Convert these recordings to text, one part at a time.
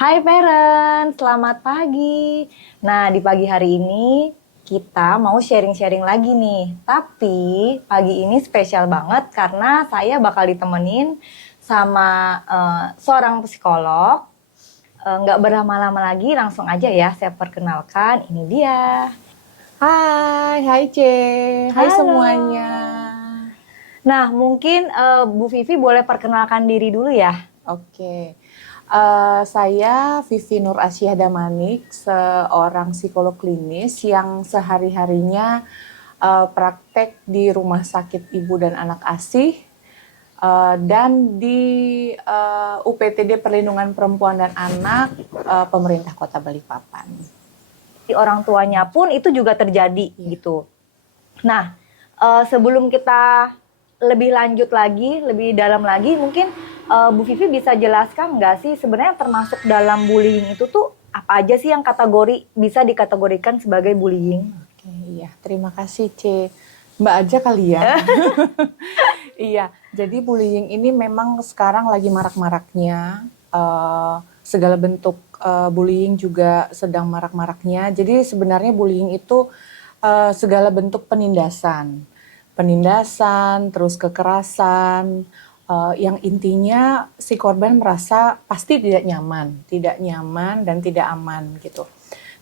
Hai parents, selamat pagi. Nah, di pagi hari ini kita mau sharing-sharing lagi nih. Tapi pagi ini spesial banget karena saya bakal ditemenin sama seorang psikolog. Nggak berlama-lama lagi, langsung aja ya saya perkenalkan. Ini dia. Hai C, hai Halo. semuanya. Nah, mungkin Bu Vivi boleh perkenalkan diri dulu ya. Oke, saya Vivi Nur Asyah Damanik, seorang psikolog klinis yang sehari-harinya praktek di Rumah Sakit Ibu dan Anak ASih dan di UPTD Perlindungan Perempuan dan Anak Pemerintah Kota Balikpapan. Orang tuanya pun itu juga terjadi Iya. gitu. Nah, sebelum kita lebih lanjut lagi, lebih dalam lagi, mungkin Bu Vivi bisa jelaskan nggak sih sebenarnya termasuk dalam bullying itu tuh apa aja sih yang kategori bisa dikategorikan sebagai bullying? Oke, iya. Terima kasih C. Mbak aja kali ya. Iya, jadi bullying ini memang sekarang lagi marak-maraknya. Segala bentuk bullying juga sedang marak-maraknya. Jadi sebenarnya bullying itu segala bentuk penindasan. Penindasan, terus kekerasan, yang intinya si korban merasa pasti tidak nyaman dan tidak aman gitu.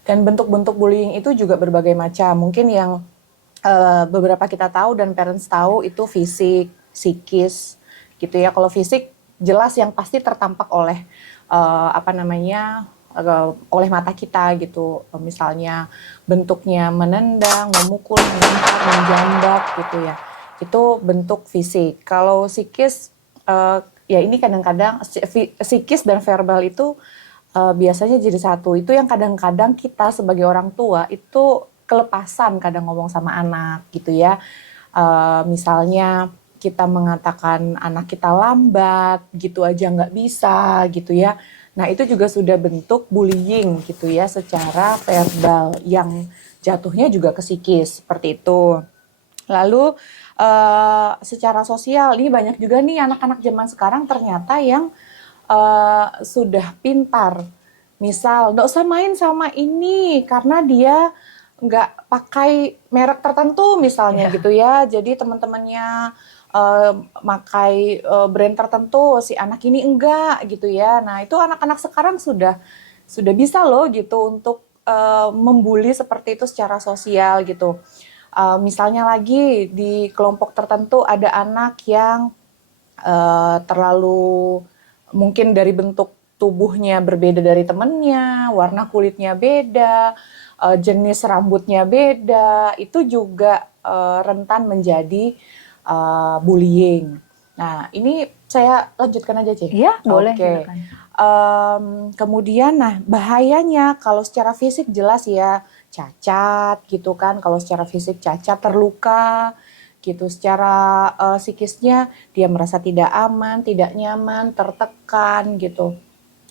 Dan bentuk-bentuk bullying itu juga berbagai macam. Mungkin yang beberapa kita tahu dan parents tahu itu fisik, psikis, gitu ya. Kalau fisik jelas yang pasti tertampak oleh oleh mata kita gitu. Misalnya bentuknya menendang, memukul, melempar, menjambak gitu ya. Itu bentuk fisik. Kalau psikis ya ini kadang-kadang psikis dan verbal itu biasanya jadi satu. Itu yang kadang-kadang kita sebagai orang tua itu kelepasan kadang ngomong sama anak gitu ya. Misalnya kita mengatakan anak kita lambat gitu aja nggak bisa gitu ya. Nah itu juga sudah bentuk bullying gitu ya secara verbal yang jatuhnya juga ke psikis seperti itu. Lalu secara sosial ini banyak juga nih anak-anak zaman sekarang ternyata yang sudah pintar. Misal, nggak usah main sama ini karena dia nggak pakai merek tertentu misalnya Ya. gitu ya. Jadi teman-temannya pakai brand tertentu, si anak ini enggak gitu ya. Nah itu anak-anak sekarang sudah bisa loh gitu untuk membuli seperti itu secara sosial gitu. Misalnya lagi di kelompok tertentu ada anak yang terlalu mungkin dari bentuk tubuhnya berbeda dari temennya, warna kulitnya beda, jenis rambutnya beda, itu juga rentan menjadi bullying. Nah, ini saya lanjutkan aja, Cik. Iya, boleh Oke. silakan. Kemudian, nah bahayanya kalau secara fisik jelas ya cacat gitu kan. Kalau secara fisik cacat terluka gitu. Secara psikisnya dia merasa tidak aman, tidak nyaman, tertekan gitu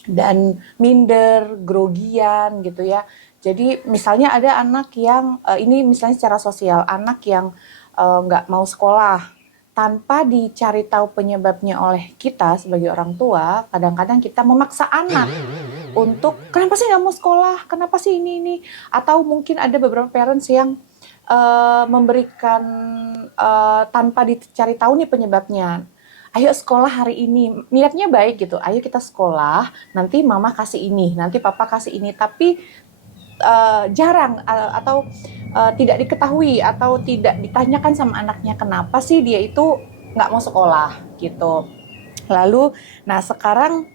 dan minder, grogian gitu ya. Jadi misalnya ada anak yang ini misalnya secara sosial, anak yang nggak mau sekolah tanpa dicari tahu penyebabnya oleh kita sebagai orang tua, kadang-kadang kita memaksa anak untuk kenapa sih nggak mau sekolah, kenapa sih ini, atau mungkin ada beberapa parents yang memberikan tanpa dicari tahu nih penyebabnya. Ayo sekolah hari ini, niatnya baik gitu. Ayo kita sekolah, nanti mama kasih ini, nanti papa kasih ini. Tapi jarang atau tidak diketahui atau tidak ditanyakan sama anaknya kenapa sih dia itu nggak mau sekolah gitu. Lalu, nah sekarang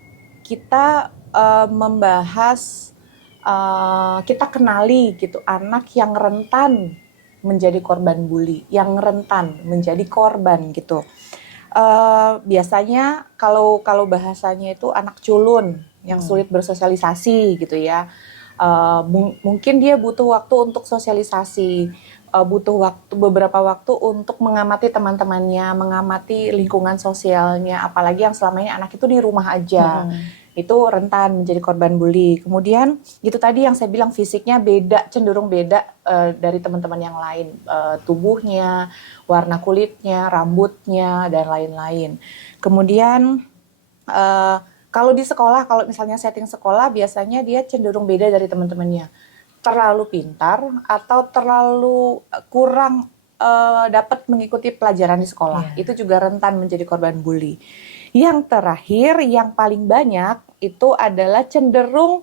kita membahas, kita kenali gitu anak yang rentan menjadi korban bully, yang rentan menjadi korban gitu. Biasanya kalau kalau bahasanya itu anak culun yang sulit bersosialisasi gitu ya. Mungkin dia butuh waktu untuk sosialisasi, butuh waktu beberapa waktu untuk mengamati teman-temannya, mengamati lingkungan sosialnya, apalagi yang selama ini anak itu di rumah aja. Itu rentan menjadi korban bully. Kemudian gitu tadi yang saya bilang fisiknya beda, cenderung beda dari teman-teman yang lain, tubuhnya, warna kulitnya, rambutnya dan lain-lain. Kemudian Kalau di sekolah, kalau misalnya setting sekolah, biasanya dia cenderung beda dari teman-temannya. Terlalu pintar atau terlalu kurang dapat mengikuti pelajaran di sekolah. Iya. Itu juga rentan menjadi korban bully. Yang terakhir, yang paling banyak itu adalah cenderung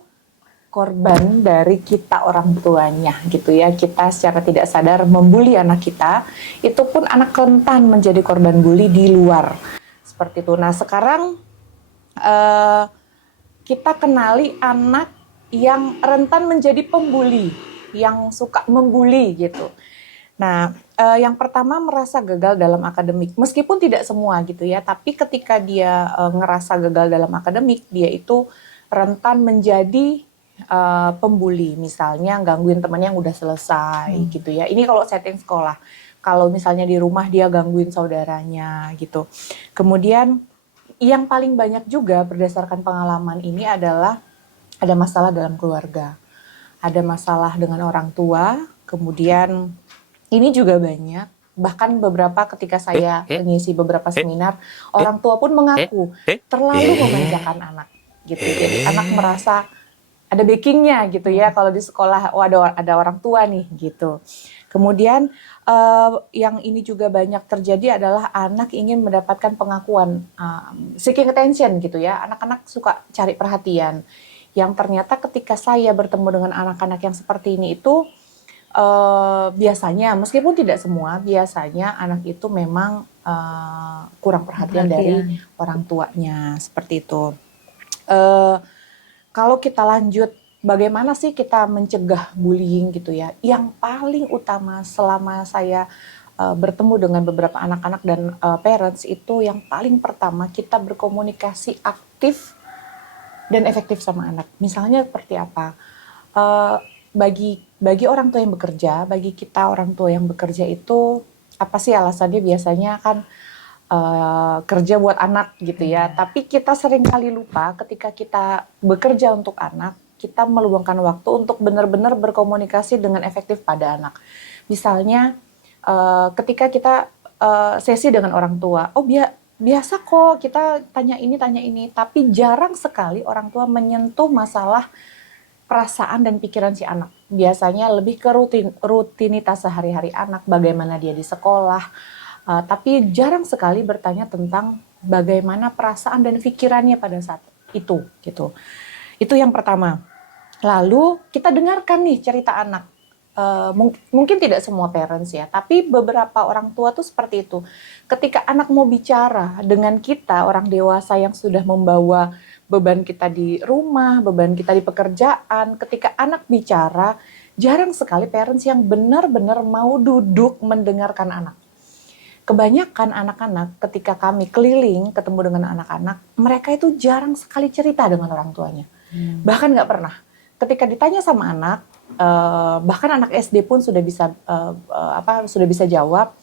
korban dari kita orang tuanya gitu ya. Kita secara tidak sadar membuli anak kita, itu pun anak rentan menjadi korban bully di luar. Seperti itu. Nah, sekarang eh, kita kenali anak yang rentan menjadi pembuli, yang suka membuli gitu. Nah, yang pertama merasa gagal dalam akademik, meskipun tidak semua gitu ya, tapi ketika dia ngerasa gagal dalam akademik, dia itu rentan menjadi pembuli, misalnya gangguin teman yang udah selesai gitu ya. Ini kalau setting sekolah. Kalau misalnya di rumah dia gangguin saudaranya gitu. Kemudian yang paling banyak juga berdasarkan pengalaman ini adalah ada masalah dalam keluarga, ada masalah dengan orang tua, kemudian ini juga banyak. Bahkan beberapa ketika saya mengisi beberapa seminar, orang tua pun mengaku terlalu memanjakan anak gitu. Jadi anak merasa ada backingnya gitu ya, kalau di sekolah ada orang tua nih gitu. Kemudian yang ini juga banyak terjadi adalah anak ingin mendapatkan pengakuan, seeking attention gitu ya. Anak-anak suka cari perhatian. Yang ternyata ketika saya bertemu dengan anak-anak yang seperti ini itu biasanya, meskipun tidak semua, biasanya anak itu memang kurang perhatian dari orang tuanya, seperti itu. Kalau kita lanjut, bagaimana sih kita mencegah bullying gitu ya? Yang paling utama selama saya bertemu dengan beberapa anak-anak dan parents itu, yang paling pertama kita berkomunikasi aktif dan efektif sama anak. Misalnya seperti apa? Bagi orang tua yang bekerja, bagi kita orang tua yang bekerja itu apa sih alasannya? Biasanya kan kerja buat anak gitu ya. Tapi kita sering kali lupa ketika kita bekerja untuk anak, kita meluangkan waktu untuk benar-benar berkomunikasi dengan efektif pada anak. Misalnya ketika kita sesi dengan orang tua, biasa kok kita tanya ini, tapi jarang sekali orang tua menyentuh masalah perasaan dan pikiran si anak. Biasanya lebih ke rutinitas sehari-hari anak, bagaimana dia di sekolah, tapi jarang sekali bertanya tentang bagaimana perasaan dan pikirannya pada saat itu gitu. Itu yang pertama. Lalu kita dengarkan nih cerita anak. Mungkin tidak semua parents ya, tapi beberapa orang tua tuh seperti itu. Ketika anak mau bicara dengan kita, orang dewasa yang sudah membawa beban kita di rumah, beban kita di pekerjaan, ketika anak bicara, jarang sekali parents yang benar-benar mau duduk mendengarkan anak. Kebanyakan anak-anak ketika kami keliling ketemu dengan anak-anak, mereka itu jarang sekali cerita dengan orang tuanya. Bahkan nggak pernah. Ketika ditanya sama anak, bahkan anak SD pun sudah bisa jawab,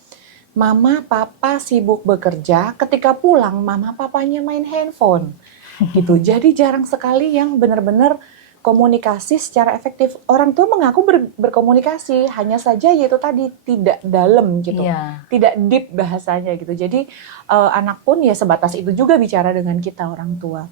mama papa sibuk bekerja, ketika pulang mama papanya main handphone gitu. Jadi jarang sekali yang benar-benar komunikasi secara efektif. Orang tua mengaku berkomunikasi, hanya saja yaitu tadi tidak dalam gitu, tidak deep bahasanya gitu. Jadi anak pun ya sebatas itu juga bicara dengan kita orang tua.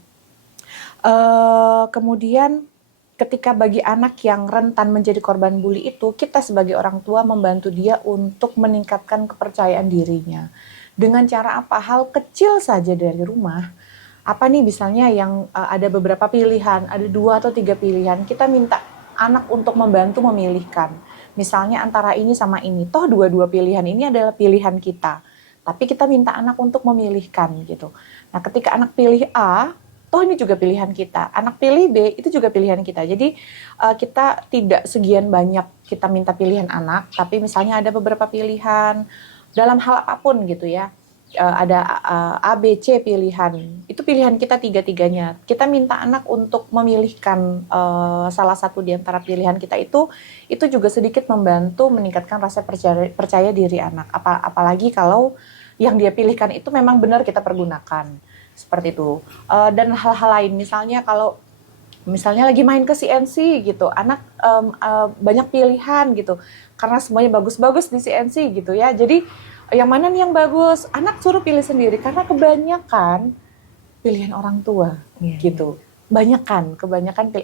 Kemudian ketika bagi anak yang rentan menjadi korban bully itu, kita sebagai orang tua membantu dia untuk meningkatkan kepercayaan dirinya. Dengan cara apa? Hal kecil saja dari rumah. Apa nih misalnya yang ada beberapa pilihan, ada 2 atau 3 pilihan, kita minta anak untuk membantu memilihkan. Misalnya antara ini sama ini, toh dua-dua pilihan ini adalah pilihan kita. Tapi kita minta anak untuk memilihkan gitu. Nah ketika anak pilih A, toh ini juga pilihan kita. Anak pilih B, itu juga pilihan kita. Jadi kita tidak sekian banyak kita minta pilihan anak, tapi misalnya ada beberapa pilihan dalam hal apapun gitu ya. Ada A, B, C pilihan. Itu pilihan kita tiga-tiganya. Kita minta anak untuk memilihkan salah satu di antara pilihan kita itu juga sedikit membantu meningkatkan rasa percaya diri anak. Apalagi kalau yang dia pilihkan itu memang benar kita pergunakan. Seperti itu. Dan hal-hal lain, misalnya kalau misalnya lagi main ke CNC gitu, anak banyak pilihan gitu, karena semuanya bagus-bagus di CNC gitu ya. Jadi yang mana nih yang bagus? Anak suruh pilih sendiri, karena kebanyakan pilihan orang tua Iya, gitu. Kebanyakan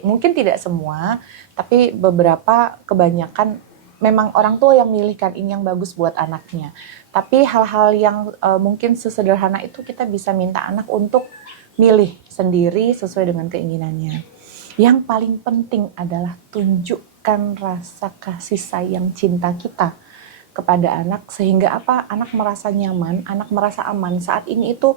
mungkin tidak semua, tapi beberapa kebanyakan memang orang tua yang milihkan ini yang bagus buat anaknya. Tapi hal-hal yang mungkin sesederhana itu kita bisa minta anak untuk milih sendiri sesuai dengan keinginannya. Yang paling penting adalah tunjukkan rasa kasih sayang cinta kita kepada anak sehingga apa? Anak merasa nyaman, anak merasa aman. Saat ini itu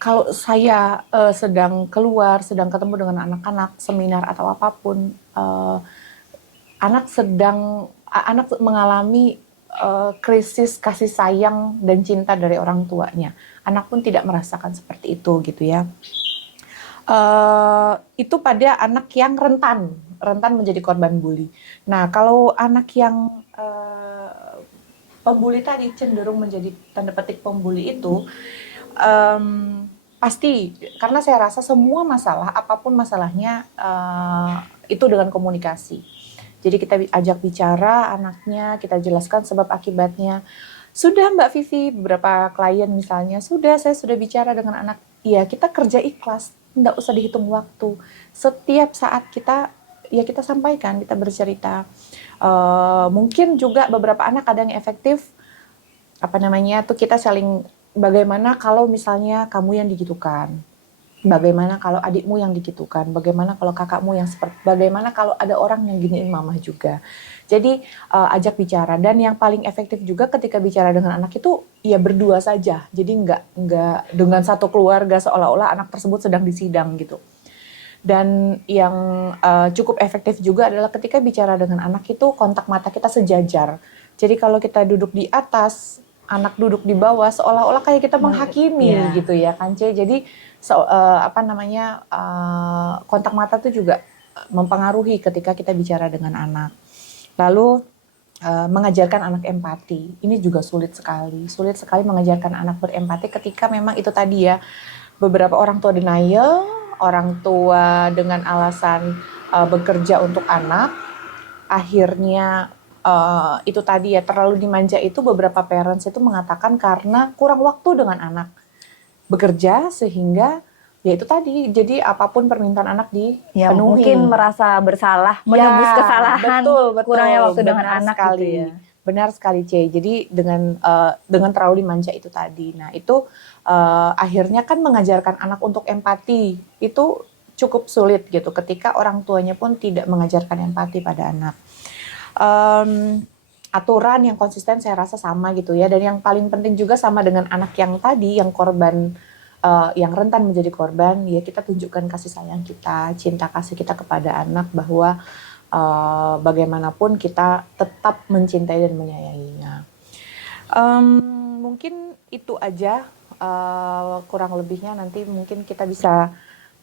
kalau saya sedang keluar, sedang ketemu dengan anak-anak, seminar atau apapun, anak mengalami krisis kasih sayang dan cinta dari orang tuanya. Anak pun tidak merasakan seperti itu gitu ya. Itu pada anak yang rentan menjadi korban bully. Nah, kalau anak yang pembuli tadi cenderung menjadi tanda petik pembuli itu, pasti karena saya rasa semua masalah, apapun masalahnya, itu dengan komunikasi. Jadi kita ajak bicara anaknya, kita jelaskan sebab akibatnya. Sudah Mbak Vivi, beberapa klien misalnya, saya sudah bicara dengan anak. Iya, kita kerja ikhlas, nggak usah dihitung waktu. Setiap saat kita sampaikan, kita bercerita. Mungkin juga beberapa anak ada yang efektif, tuh kita saling, bagaimana kalau misalnya kamu yang digitukan, bagaimana kalau adikmu yang digitukan, bagaimana kalau kakakmu yang bagaimana kalau ada orang yang giniin mama juga. Jadi ajak bicara, dan yang paling efektif juga ketika bicara dengan anak itu ya berdua saja. Jadi nggak dengan satu keluarga seolah-olah anak tersebut sedang disidang gitu. Dan yang cukup efektif juga adalah ketika bicara dengan anak itu kontak mata kita sejajar. Jadi kalau kita duduk di atas, anak duduk di bawah, seolah-olah kayak kita menghakimi gitu ya kan C. Jadi kontak mata itu juga mempengaruhi ketika kita bicara dengan anak. Lalu mengajarkan anak empati, ini juga sulit sekali mengajarkan anak berempati ketika memang itu tadi ya, beberapa orang tua denial, orang tua dengan alasan bekerja untuk anak, akhirnya itu tadi ya, terlalu dimanja. Itu beberapa parents itu mengatakan karena kurang waktu dengan anak, bekerja sehingga ya itu tadi, jadi apapun permintaan anak dipenuhi. Ya, mungkin merasa bersalah, menebus kesalahan, betul, kurangnya waktu dengan benar anak sekali, gitu ya. Benar sekali C. Jadi dengan terlalu dimanja itu tadi. Nah itu akhirnya kan mengajarkan anak untuk empati itu cukup sulit gitu ketika orang tuanya pun tidak mengajarkan empati pada anak. Aturan yang konsisten saya rasa sama gitu ya, dan yang paling penting juga sama dengan anak yang tadi, yang korban, yang rentan menjadi korban, ya kita tunjukkan kasih sayang kita, cinta kasih kita kepada anak, bahwa bagaimanapun kita tetap mencintai dan menyayanginya. Mungkin itu aja, kurang lebihnya nanti mungkin kita bisa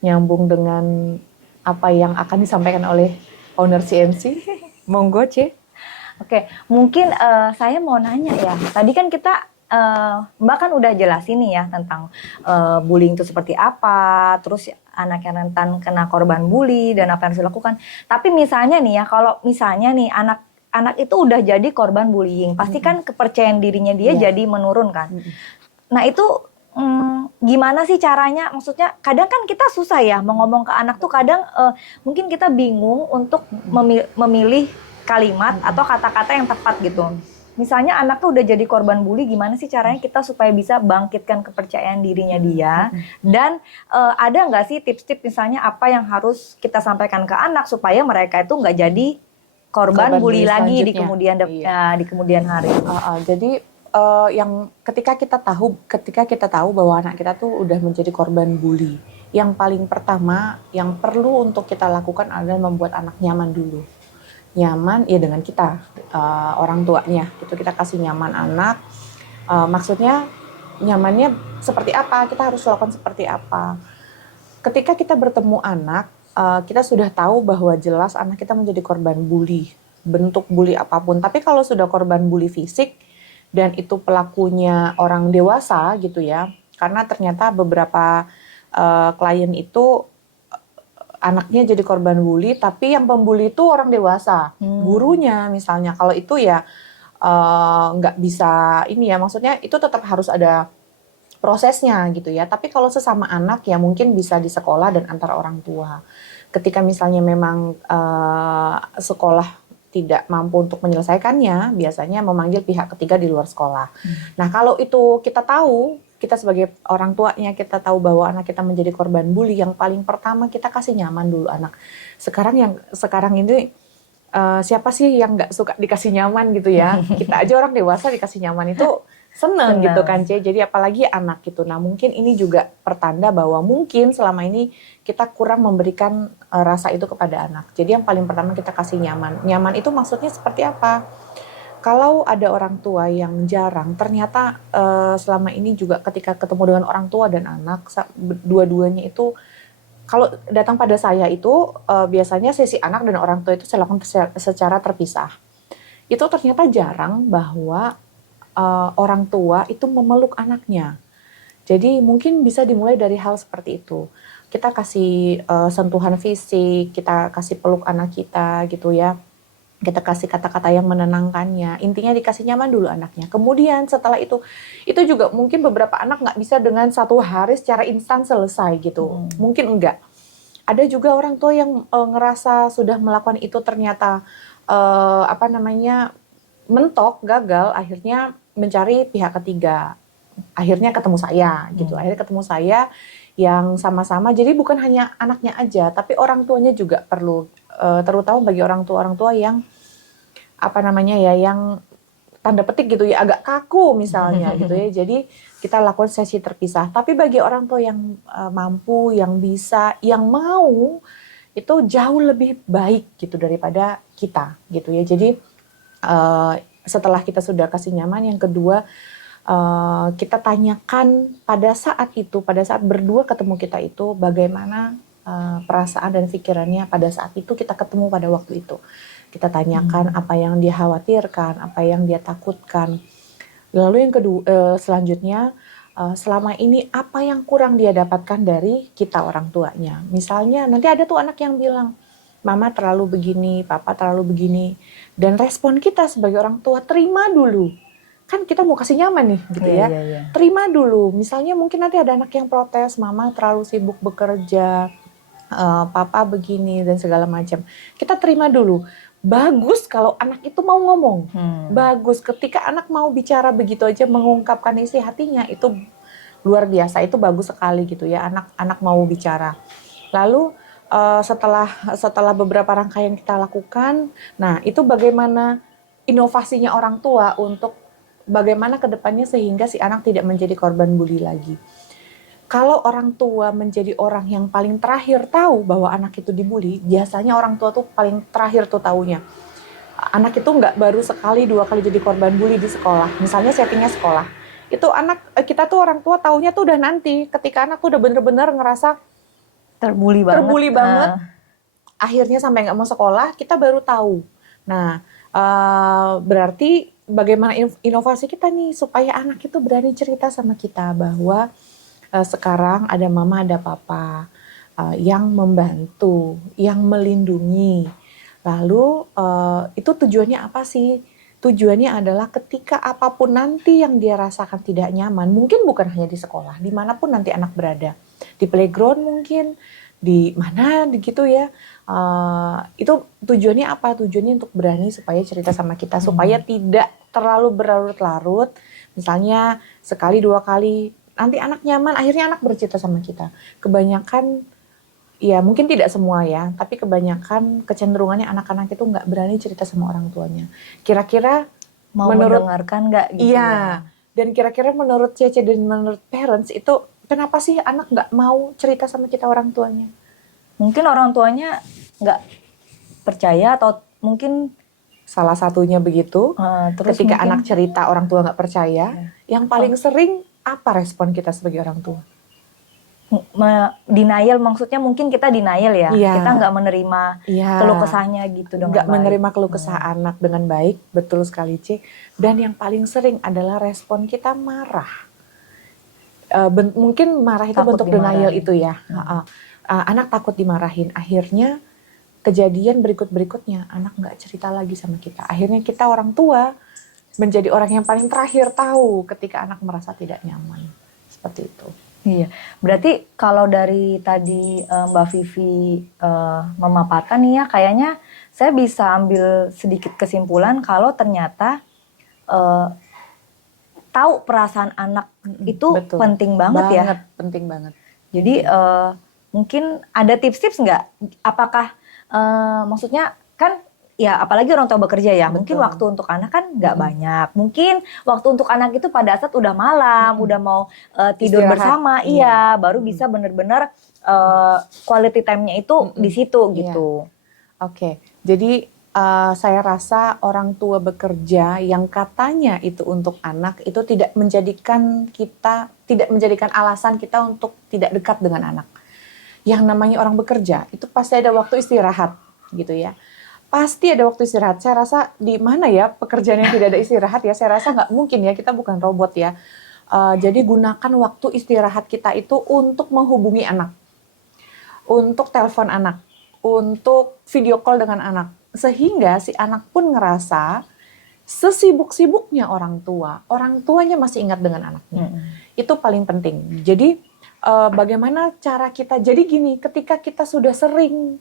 nyambung dengan apa yang akan disampaikan oleh owner CMC. Monggo C. Oke, mungkin saya mau nanya ya. Tadi kan kita Mbak kan udah jelasin nih ya tentang bullying itu seperti apa, terus anak yang rentan kena korban bully dan apa yang harus dilakukan. Tapi misalnya nih ya, kalau misalnya nih anak itu udah jadi korban bullying, pasti kan kepercayaan dirinya dia jadi menurun kan. Nah itu gimana sih caranya? Maksudnya kadang kan kita susah ya mau ngomong ke anak tuh, kadang mungkin kita bingung untuk memilih kalimat atau kata-kata yang tepat gitu. Misalnya anak tuh udah jadi korban bully, gimana sih caranya kita supaya bisa bangkitkan kepercayaan dirinya dia? Dan ada nggak sih tips-tips misalnya apa yang harus kita sampaikan ke anak supaya mereka itu nggak jadi korban bully lagi di kemudian hari? Jadi yang ketika kita tahu bahwa anak kita tuh udah menjadi korban bully, yang paling pertama yang perlu untuk kita lakukan adalah membuat anak nyaman dulu. Nyaman ya dengan kita, orang tuanya gitu, kita kasih nyaman anak. Maksudnya nyamannya seperti apa, kita harus lakukan seperti apa. Ketika kita bertemu anak, kita sudah tahu bahwa jelas anak kita menjadi korban bully, bentuk bully apapun. Tapi kalau sudah korban bully fisik dan itu pelakunya orang dewasa gitu ya, karena ternyata beberapa klien itu anaknya jadi korban bully, tapi yang pembuli itu orang dewasa, gurunya misalnya. Kalau itu ya nggak bisa ini ya, maksudnya itu tetap harus ada prosesnya gitu ya. Tapi kalau sesama anak ya mungkin bisa di sekolah dan antara orang tua. Ketika misalnya memang sekolah tidak mampu untuk menyelesaikannya, biasanya memanggil pihak ketiga di luar sekolah. Nah, kalau itu kita tahu, kita sebagai orang tuanya, kita tahu bahwa anak kita menjadi korban bully, yang paling pertama kita kasih nyaman dulu anak. Sekarang ini siapa sih yang nggak suka dikasih nyaman gitu ya? Kita aja orang dewasa dikasih nyaman itu seneng gitu kan, C. Jadi apalagi anak gitu. Nah, mungkin ini juga pertanda bahwa mungkin selama ini kita kurang memberikan rasa itu kepada anak. Jadi yang paling pertama kita kasih nyaman. Nyaman itu maksudnya seperti apa? Kalau ada orang tua yang jarang, ternyata selama ini juga ketika ketemu dengan orang tua dan anak, dua-duanya itu kalau datang pada saya itu biasanya sesi anak dan orang tua itu saya lakukan secara terpisah. Itu ternyata jarang bahwa orang tua itu memeluk anaknya. Jadi mungkin bisa dimulai dari hal seperti itu. Kita kasih sentuhan fisik, kita kasih peluk anak kita gitu ya. Kita kasih kata-kata yang menenangkannya. Intinya dikasih nyaman dulu anaknya. Kemudian setelah itu juga mungkin beberapa anak nggak bisa dengan satu hari secara instan selesai gitu. Mungkin enggak. Ada juga orang tua yang ngerasa sudah melakukan itu ternyata mentok, gagal, akhirnya mencari pihak ketiga. Akhirnya ketemu saya gitu. Akhirnya ketemu saya yang sama-sama. Jadi bukan hanya anaknya aja, tapi orang tuanya juga perlu. Terutama bagi orang tua yang yang tanda petik gitu ya, agak kaku misalnya gitu ya. Jadi kita lakukan sesi terpisah. Tapi bagi orang tua yang mampu, yang bisa, yang mau, itu jauh lebih baik gitu daripada kita gitu ya. Jadi setelah kita sudah kasih nyaman, yang kedua kita tanyakan pada saat berdua ketemu kita itu bagaimana perasaan dan pikirannya pada saat itu kita ketemu pada waktu itu. Kita tanyakan apa yang dia khawatirkan, apa yang dia takutkan. Lalu yang kedua, selanjutnya selama ini apa yang kurang dia dapatkan dari kita orang tuanya. Misalnya nanti ada tuh anak yang bilang, mama terlalu begini, papa terlalu begini. Dan respon kita sebagai orang tua, terima dulu. Kan kita mau kasih nyaman nih gitu ya. Terima dulu. Misalnya mungkin nanti ada anak yang protes, mama terlalu sibuk bekerja, papa begini dan segala macam. Kita terima dulu. Bagus kalau anak itu mau ngomong. Bagus ketika anak mau bicara begitu aja, mengungkapkan isi hatinya, itu luar biasa. Itu bagus sekali gitu ya, anak mau bicara. Lalu setelah beberapa rangkaian kita lakukan, nah itu bagaimana inovasinya orang tua untuk bagaimana kedepannya sehingga si anak tidak menjadi korban bully lagi. Kalau orang tua menjadi orang yang paling terakhir tahu bahwa anak itu dibully, biasanya orang tua tuh paling terakhir tuh taunya. Anak itu nggak baru sekali, 2 kali jadi korban bully di sekolah. Misalnya settingnya sekolah. Itu kita tuh orang tua taunya tuh udah nanti ketika anak tuh udah bener-bener ngerasa terbully banget. Akhirnya sampai nggak mau sekolah, kita baru tahu. Nah, berarti bagaimana inovasi kita nih supaya anak itu berani cerita sama kita bahwa sekarang ada mama, ada papa yang membantu, yang melindungi. Lalu itu tujuannya apa sih? Tujuannya adalah ketika apapun nanti yang dia rasakan tidak nyaman, mungkin bukan hanya di sekolah, dimanapun nanti anak berada, di playground mungkin, di mana gitu ya. Itu tujuannya apa? Tujuannya untuk berani supaya cerita sama kita, supaya tidak terlalu berlarut-larut. Misalnya sekali 2 kali, nanti anak nyaman, akhirnya anak bercerita sama kita. Kebanyakan, ya mungkin tidak semua ya, tapi kebanyakan kecenderungannya anak-anak itu nggak berani cerita sama orang tuanya. Kira-kira mau mendengarkan nggak gitu ya? Dan kira-kira menurut Cece dan menurut parents itu kenapa sih anak nggak mau cerita sama kita orang tuanya? Mungkin orang tuanya nggak percaya atau mungkin salah satunya begitu. Terus ketika mungkin, anak cerita orang tua nggak percaya, yang paling sering apa respon kita sebagai orang tua? Denial, maksudnya mungkin kita denial ya. Kita nggak menerima keluh kesahnya gitu dengan nggak baik. menerima keluh kesah anak dengan baik, betul sekali C. Dan yang paling sering adalah respon kita marah. Mungkin marah itu Takut bentuk dimarahin. denial itu ya. Anak takut dimarahin, akhirnya kejadian berikutnya anak nggak cerita lagi sama kita. Akhirnya kita orang tua menjadi orang yang paling terakhir tahu ketika anak merasa tidak nyaman. seperti itu. Iya, berarti kalau dari tadi Mbak Vivi memaparkan nih ya, kayaknya saya bisa ambil sedikit kesimpulan kalau ternyata eh, tahu perasaan anak itu Betul, penting banget ya. penting banget. Jadi mungkin ada tips-tips nggak? Apakah maksudnya kan ya apalagi orang tua bekerja ya, mungkin Betul. waktu untuk anak kan nggak banyak. Mungkin waktu untuk anak itu pada saat udah malam, udah mau tidur Istirahat. bersama, iya, baru bisa bener-bener quality time-nya itu di situ gitu. Oke, jadi saya rasa orang tua bekerja yang katanya itu untuk anak itu tidak menjadikan alasan kita untuk tidak dekat dengan anak. Yang namanya orang bekerja itu pasti ada waktu istirahat gitu ya. Pasti ada waktu istirahat. Saya rasa di mana ya pekerjaan yang tidak ada istirahat ya? Saya rasa nggak mungkin ya, kita bukan robot ya. Jadi gunakan waktu istirahat kita itu untuk menghubungi anak, untuk telepon anak, untuk video call dengan anak. Sehingga si anak pun ngerasa sesibuk-sibuknya orang tuanya masih ingat dengan anaknya. Itu paling penting. Jadi bagaimana cara kita, jadi gini, ketika kita sudah sering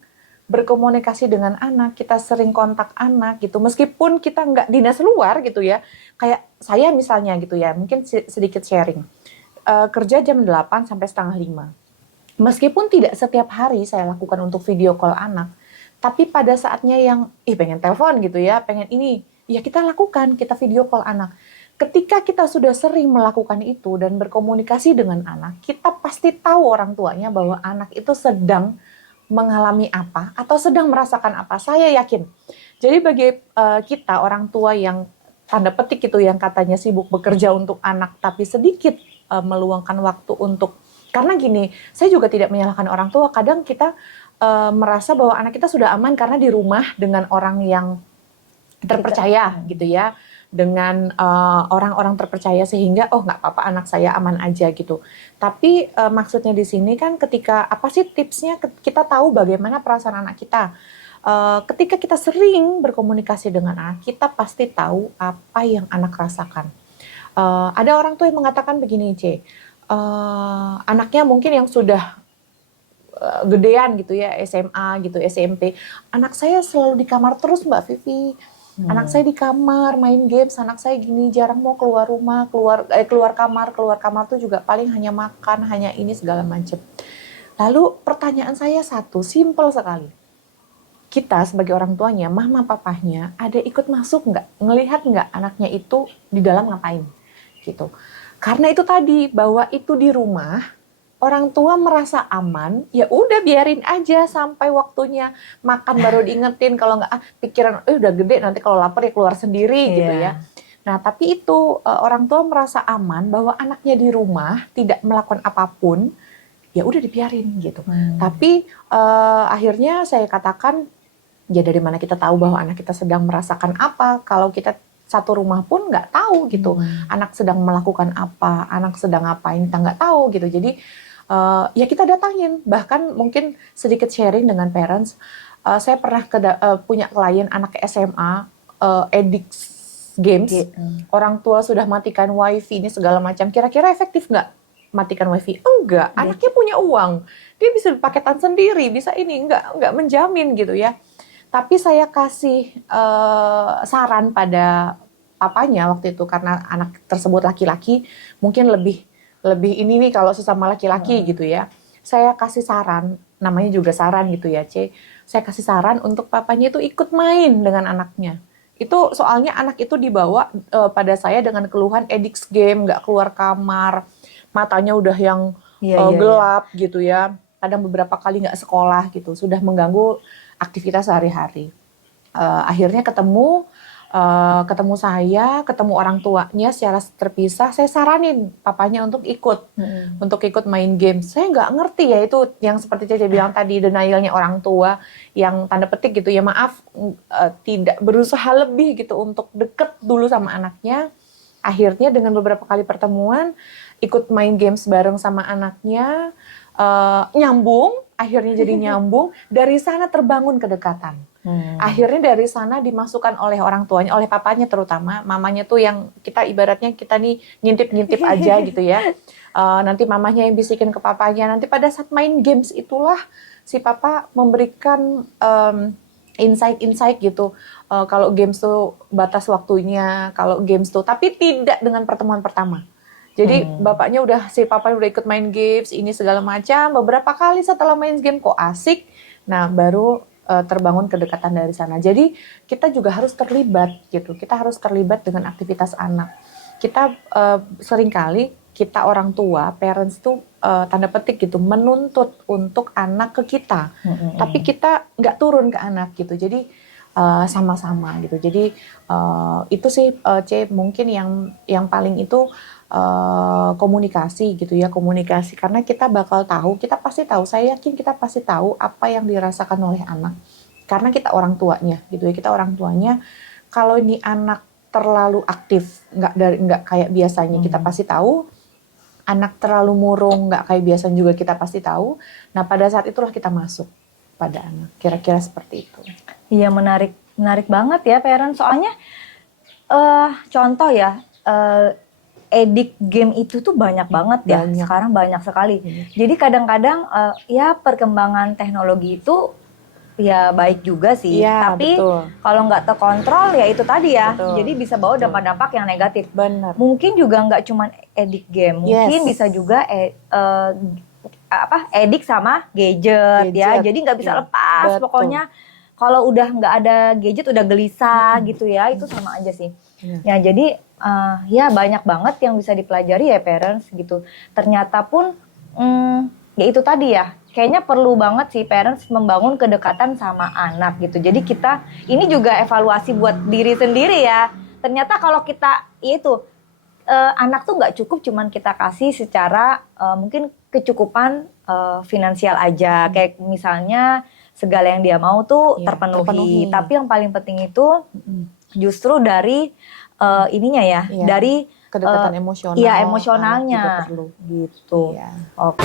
berkomunikasi dengan anak, kita sering kontak anak gitu, meskipun kita nggak dinas luar gitu ya, kayak saya misalnya gitu ya, mungkin sedikit sharing, kerja jam 8 sampai setengah 5. Meskipun tidak setiap hari saya lakukan untuk video call anak, tapi pada saatnya yang, pengen telepon gitu ya, pengen ini, ya kita lakukan, kita video call anak. Ketika kita sudah sering melakukan itu dan berkomunikasi dengan anak, kita pasti tahu orang tuanya bahwa anak itu sedang mengalami apa atau sedang merasakan apa. Saya yakin. Jadi bagi kita orang tua yang tanda petik itu yang katanya sibuk bekerja untuk anak tapi sedikit meluangkan waktu untuk, karena gini, saya juga tidak menyalahkan orang tua. Kadang kita merasa bahwa anak kita sudah aman karena di rumah dengan orang yang terpercaya gitu ya, dengan orang-orang terpercaya, sehingga nggak apa-apa, anak saya aman aja gitu. Tapi maksudnya di sini kan ketika apa sih tipsnya kita tahu bagaimana perasaan anak kita. Ketika kita sering berkomunikasi dengan anak, kita pasti tahu apa yang anak rasakan. Ada orang tua yang mengatakan begini, anaknya mungkin yang sudah gedean gitu ya, SMA gitu, SMP. Anak saya selalu di kamar terus Mbak Vivi. Anak saya di kamar main games, anak saya gini, jarang mau keluar rumah, keluar kamar tuh juga paling hanya makan, hanya ini segala macam. Lalu pertanyaan saya satu, simple sekali. Kita sebagai orang tuanya, mama papahnya, ada ikut masuk nggak, ngelihat nggak anaknya itu di dalam ngapain gitu. Karena itu tadi, bahwa itu di rumah, orang tua merasa aman, ya udah biarin aja sampai waktunya makan baru diingetin. Kalau nggak pikiran, udah gede nanti kalau lapar ya keluar sendiri gitu ya. Nah tapi itu orang tua merasa aman bahwa anaknya di rumah tidak melakukan apapun, ya udah dibiarin gitu. Tapi akhirnya saya katakan, ya dari mana kita tahu bahwa anak kita sedang merasakan apa kalau kita satu rumah pun nggak tahu gitu. Anak sedang melakukan apa, anak sedang ngapain, kita nggak tahu gitu. Jadi ya kita datangin, bahkan mungkin sedikit sharing dengan parents. Saya pernah punya klien anak SMA, addict games. Orang tua sudah matikan wifi ini segala macam. Kira-kira efektif nggak matikan wifi? Enggak. Anaknya punya uang, dia bisa paketan sendiri, bisa ini, nggak menjamin gitu ya. Tapi saya kasih saran pada papanya waktu itu, karena anak tersebut laki-laki, mungkin lebih ini nih kalau sesama laki-laki gitu ya. Saya kasih saran, namanya juga saran gitu ya, saya kasih saran untuk papanya itu ikut main dengan anaknya. Itu soalnya anak itu dibawa pada saya dengan keluhan addict game, nggak keluar kamar, matanya udah yang gelap gitu ya. Kadang beberapa kali nggak sekolah gitu, sudah mengganggu aktivitas sehari-hari. Akhirnya ketemu saya, ketemu orang tuanya secara terpisah. Saya saranin papanya untuk ikut main game. Saya nggak ngerti ya itu yang seperti Cece bilang tadi, denialnya orang tua yang tanda petik gitu ya, maaf, tidak berusaha lebih gitu untuk deket dulu sama anaknya. Akhirnya dengan beberapa kali pertemuan, ikut main games bareng sama anaknya, nyambung. akhirnya jadi nyambung, dari sana terbangun kedekatan. Akhirnya dari sana dimasukkan oleh orang tuanya, oleh papanya terutama, mamanya tuh yang kita ibaratnya kita nih ngintip-ngintip aja gitu ya. Nanti mamanya yang bisikin ke papanya, nanti pada saat main games itulah si papa memberikan insight-insight gitu. Kalau games tuh batas waktunya, kalau games tuh, tapi tidak dengan pertemuan pertama. Jadi bapaknya si papa udah ikut main games, ini segala macam. Beberapa kali setelah main game kok asik, nah baru terbangun kedekatan dari sana. Jadi kita juga harus terlibat gitu. Kita harus terlibat dengan aktivitas anak. Kita seringkali kita orang tua, parents tuh tanda petik gitu, menuntut untuk anak ke kita. Tapi kita nggak turun ke anak gitu. Jadi sama-sama gitu. Jadi itu sih C mungkin yang paling itu komunikasi gitu ya, komunikasi, karena kita bakal tahu, kita pasti tahu, saya yakin kita pasti tahu apa yang dirasakan oleh anak karena kita orang tuanya gitu ya, kita orang tuanya. Kalau ini anak terlalu aktif, nggak kayak biasanya, kita pasti tahu. Anak terlalu murung, nggak kayak biasanya juga kita pasti tahu. Nah pada saat itulah kita masuk pada anak, kira-kira seperti itu. Iya, menarik banget ya parent, soalnya contoh ya, edik game itu tuh banyak banget ya, sekarang banyak sekali. Jadi kadang-kadang ya perkembangan teknologi itu ya baik juga sih, tapi kalau nggak terkontrol ya itu tadi ya, jadi bisa bawa dampak-dampak yang negatif. Benar. Mungkin juga nggak cuma edik game, mungkin bisa juga edik sama gadget ya, jadi nggak bisa lepas. Pokoknya kalau udah nggak ada gadget udah gelisah gitu ya, itu sama aja sih. Ya jadi ya banyak banget yang bisa dipelajari ya parents gitu. Ternyata pun ya itu tadi ya, kayaknya perlu banget sih parents membangun kedekatan sama anak gitu. Jadi kita ini juga evaluasi buat diri sendiri ya. Ternyata kalau kita itu anak tuh nggak cukup cuman kita kasih secara mungkin kecukupan finansial aja. Kayak misalnya segala yang dia mau tuh terpenuhi. Tapi yang paling penting itu justru dari ininya ya, dari kedekatan emosional. Iya, emosionalnya. Juga perlu. Gitu. Iya. Oke.